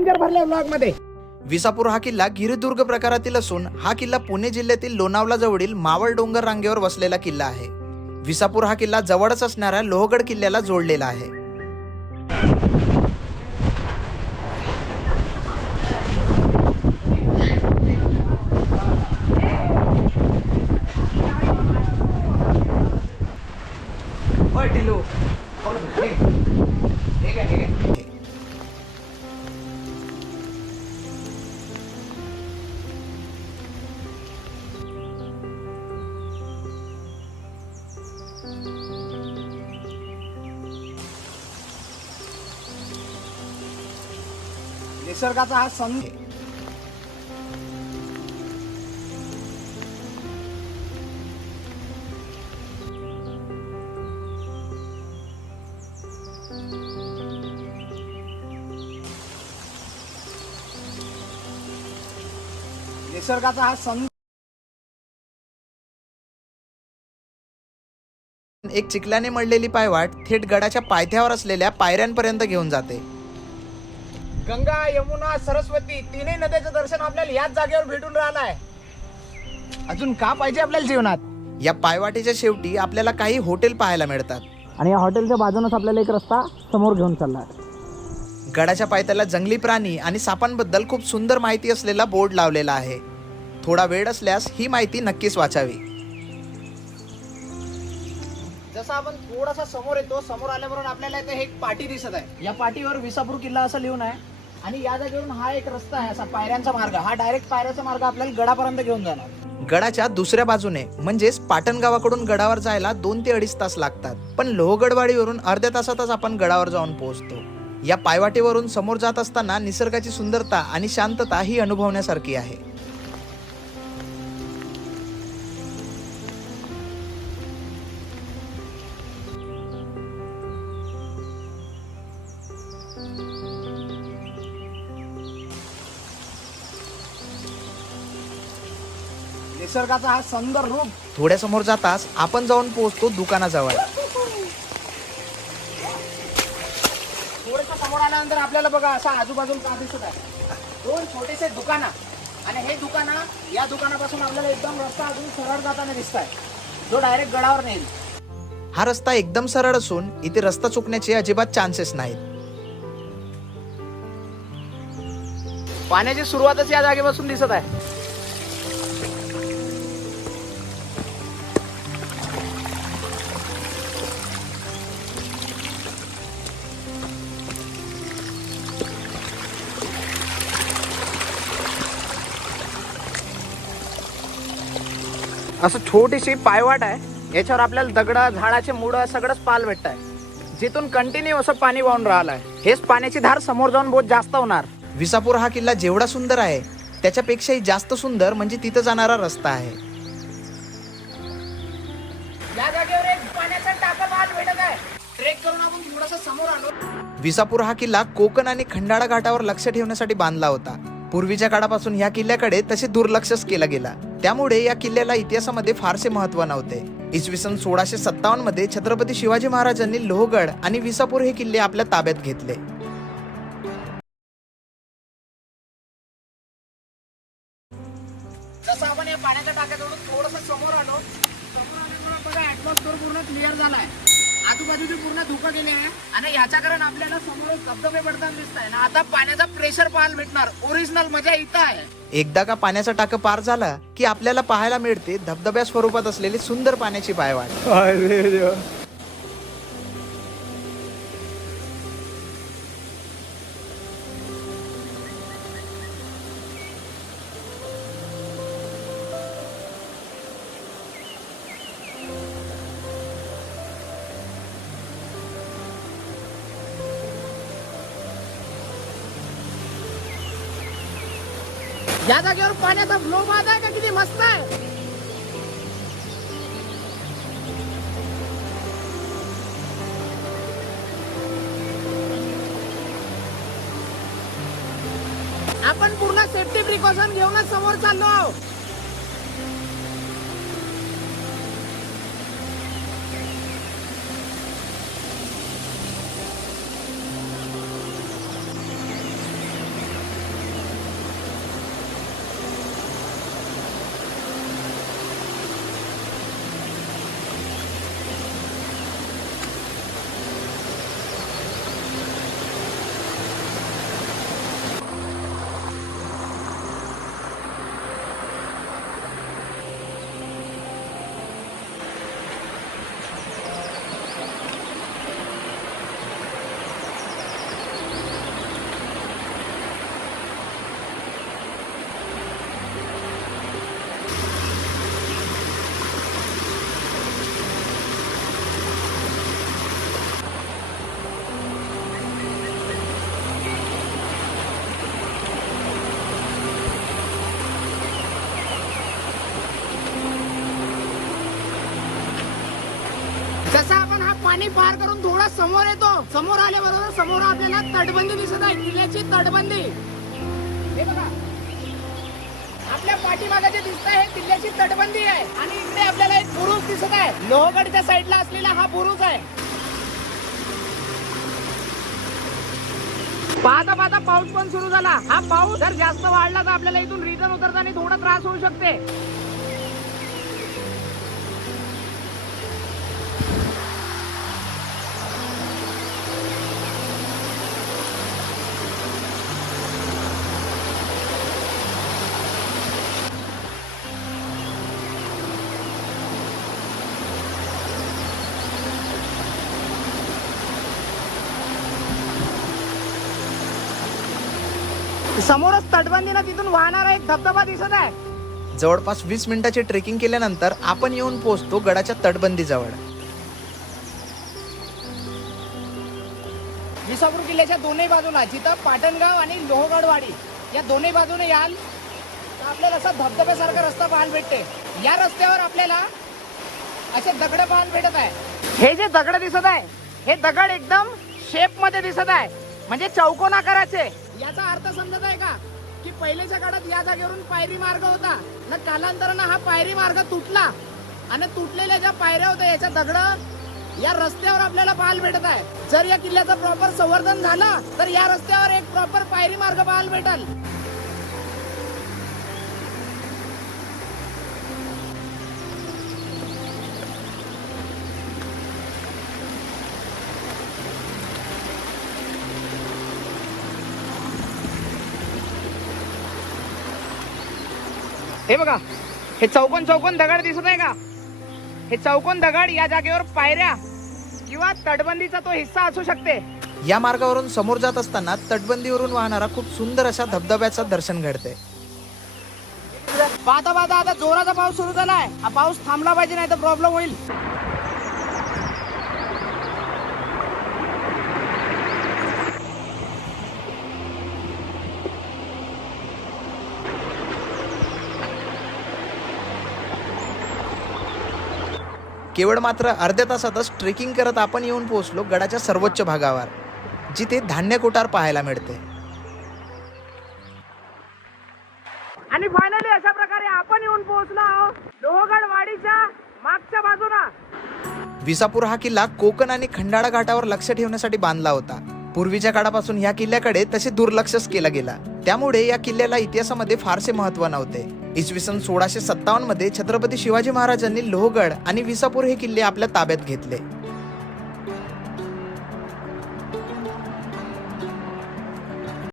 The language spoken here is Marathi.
भरल्या ब्लॉग मध्ये विसापूर हा किल्ला गिरिदुर्ग प्रकारातील असून हा किल्ला पुणे जिल्ह्यातील लोणावळा जवळील मावळ डोंगर रांगेवर वसलेला किल्ला आहे. विसापूर हा किल्ला जवळच असणाऱ्या लोहगड किल्ल्याला जोडलेला आहे. निसर्गाचा हा सण निसर्गाचा हा सण एक चिखलाने मळलेली पायवाट थेट गडाच्या पायथ्यावर असलेल्या पायऱ्यांपर्यंत घेऊन जाते. गंगा, यमुना, सरस्वती तीनही नद्याचं दर्शन आपल्याला याच जागेवर भेटून राहिलं आहे. अजून का पाहिजे आपल्याला जीवनात? या पायवाटेच्या शेवटी आपल्याला काही हॉटेल पाहायला मिळतात आणि या हॉटेलच्या बाजूनच आपल्याला एक रस्ता समोर घेऊन चालला आहे. गडाच्या पायथ्याला जंगली प्राणी आणि सापांबद्दल खूप सुंदर माहिती असलेला बोर्ड लावलेला आहे. थोडा वेळ असल्यास ही माहिती नक्कीच वाचावी. जसं आपण थोडासा समोर येतो, समोर आल्याबरोबर आपल्याला इथे एक पाटी दिसत आहे. या पाटीवर विसापूर किल्ला असं लिहून आहे आणि या जागेवरून हा एक रस्ता आहे, असा पायऱ्यांचा मार्ग. हा डायरेक्ट पायऱ्याचा मार्ग आपल्याला गडापर्यंत घेऊन जाणार. गडाच्या दुसऱ्या बाजूने म्हणजेच पाटण गावाकडून गडावर जायला 2 ते 2.5 तास लागतात, पण लोहगडवाडीवरून अर्ध्या तासातच आपण गडावर जाऊन पोहोचतो. या पायवाटेवरून समोर जात असताना निसर्गाची सुंदरता आणि शांतता ही अनुभवण्यासारखी आहे. निसर्गाचा हा सुंदर रूप. थोड्या समोर जाताच आपण जाऊन पोहोचतो दुकानाजवळ. थोडंसं समोर आल्यानंतर आपल्याला बघा असा आजूबाजूला का दिसत आहे, 2 छोटेसे दुकानं. आणि हे दुकानं, या दुकानापासून आपल्याला एकदम रस्ता अजून सरळ जाताना दिसत आहे, जो डायरेक्ट गडावर नेईल. हा रस्ता एकदम सरळ असून इथे रस्ता चुकण्याचे अजिबात चान्सेस नाहीत. पाण्याची सुरुवातच या जागेपासून दिसत आहे. असं छोटीशी पायवाट आहे, याच्यावर आपल्याला दगड, झाडाचे मुळं सगळंच पाल भेटत आहे, जिथून कंटिन्यू असं पाणी वाहून राहिलं आहे. हेच पाण्याची धार समोर जाऊन बहुत जास्त होणार. विसापूर हा किल्ला जेवढा सुंदर आहे त्याच्यापेक्षाही जास्त सुंदर म्हणजे तिथं जाणारा रस्ता आहे. या जागेवर एक पाण्याचा टाका पाहायला भेटत आहे. ट्रेक करून आपण थोडंसं समोर आलो. विसापूर हा किल्ला कोकण आणि खंडाळा घाटावर लक्ष ठेवण्यासाठी बांधला होता. पूर्वीच्या काळापासून या किल्ल्याकडे तसे दुर्लक्षच केला गेला, त्यामुळे या किल्ल्याला इतिहासामध्ये फारसे महत्त्व नव्हते. इसवी सन 1657 मध्ये छत्रपती शिवाजी महाराजांनी लोहगड आणि विसापूर हे किल्ले आपल्या ताब्यात घेतले. जसं आपण या पाण्याच्या टाक्याजवळून थोडंसं समोर आलो, समोर आल्यामुळे बघा ऍटमॉस्फिअर पूर्ण क्लिअर झालाय. आजूबाजूची पूर्ण धुकं गेले आहे आणि याच्या कारण आपल्याला समोर धबधबे पडताना दिसत आहे ना. आता पाण्याचा प्रेशर पाहायला भेटणार. ओरिजिनल मजा इथं आहे. एकदा का पाण्याचा टाकं पार झाला की आपल्याला पाहायला मिळते धबधब्या स्वरूपात असलेली सुंदर पाण्याची पायवाट. या जागेवर पाण्याचा फ्लो बाद आहे का, किती मस्त आहे. आपण पूर्ण सेफ्टी प्रिकॉशन घेऊनच समोर चाललो आहोत. पाणी पार करून थोडा समोर येतो. समोर आल्याबरोबर समोर आपल्याला तटबंदी दिसत आहे, किल्ल्याची तटबंदी. हे बघा, आपल्या पाठीमागे जे दिसत आहे हे किल्ल्याची तटबंदी आहे. आणि इकडे आपल्याला एक बुरुज दिसत आहे. लोहगडच्या साईडला असलेला हा बुरुज आहे. पाहता पाहता पाऊस पण सुरू झाला. हा पाऊस जर जास्त वाढला तर आपल्याला इथून रिटर्न उतरताना थोडा त्रास होऊ शकते. समोरच तटबंदीला तिथून वाहणारा एक धबधबा दिसत आहे. जवळपास 20 मिनिटाची ट्रेकिंग केल्यानंतर आपण येऊन पोहोचतो गडाच्या तटबंदीजवळ. विसापूर किल्ल्याच्या दोन्ही बाजूला जिथं पाटणगाव आणि लोहगडवाडी या दोन्ही बाजूने याल तर आपल्याला असा धबधब्यासारखा रस्ता पाहायला भेटते. या रस्त्यावर आपल्याला असे दगड पाहायला भेटत आहे. हे जे दगड दिसत आहे हे दगड एकदम शेप मध्ये दिसत आहे, म्हणजे चौकोन आकाराचे. याचा अर्थ समजत आहे का की पहिल्याच्या काळात या जागेवरून पायरी मार्ग होता ना, कालांतरानं हा पायरी मार्ग तुटला आणि तुटलेल्या ज्या पायऱ्या होत्या याच्या दगड या रस्त्यावर आपल्याला पाहायला भेटत आहे. जर या किल्ल्याचं प्रॉपर संवर्धन झालं तर या रस्त्यावर एक प्रॉपर पायरी मार्ग पाहायला भेटल. हे बघा, हे चौकोन चौकोन दगड दिसत आहे का? हे चौकोन दगड या जागेवर पायऱ्या किंवा तटबंदीचा तो हिस्सा असू शकते. या मार्गावरून समोर जात असताना तटबंदीवरून वाहणारा खूप सुंदर अशा धबधब्याचं दर्शन घडते. पाहता पाहता आता जोराचा पाऊस सुरू झालाय. हा पाऊस थांबला पाहिजे, नाही तर प्रॉब्लेम होईल. केवळ मात्र अर्ध्या तासातच ट्रेकिंग करत आपण येऊन पोहोचलो गडाच्या सर्वोच्च भागावर, जिथे धान्य कोठार पाहायला मिळते. आणि फायनली अशा प्रकारे आपण येऊन पोहोचलो आहोत लोहगडवाडीच्या मागच्या बाजूला. विसापूर हा किल्ला कोकण आणि खंडाळा घाटावर लक्ष ठेवण्यासाठी बांधला होता. पूर्वीच्या काळापासून ह्या किल्ल्याकडे तसे दुर्लक्षच केला गेला. त्यामुळे या किल्ल्याला इतिहासामध्ये फारसे महत्व नव्हते. इसवी सन 1657 मध्ये छत्रपती शिवाजी महाराजांनी लोहगड आणि विसापूर हे किल्ले आपल्या ताब्यात घेतले.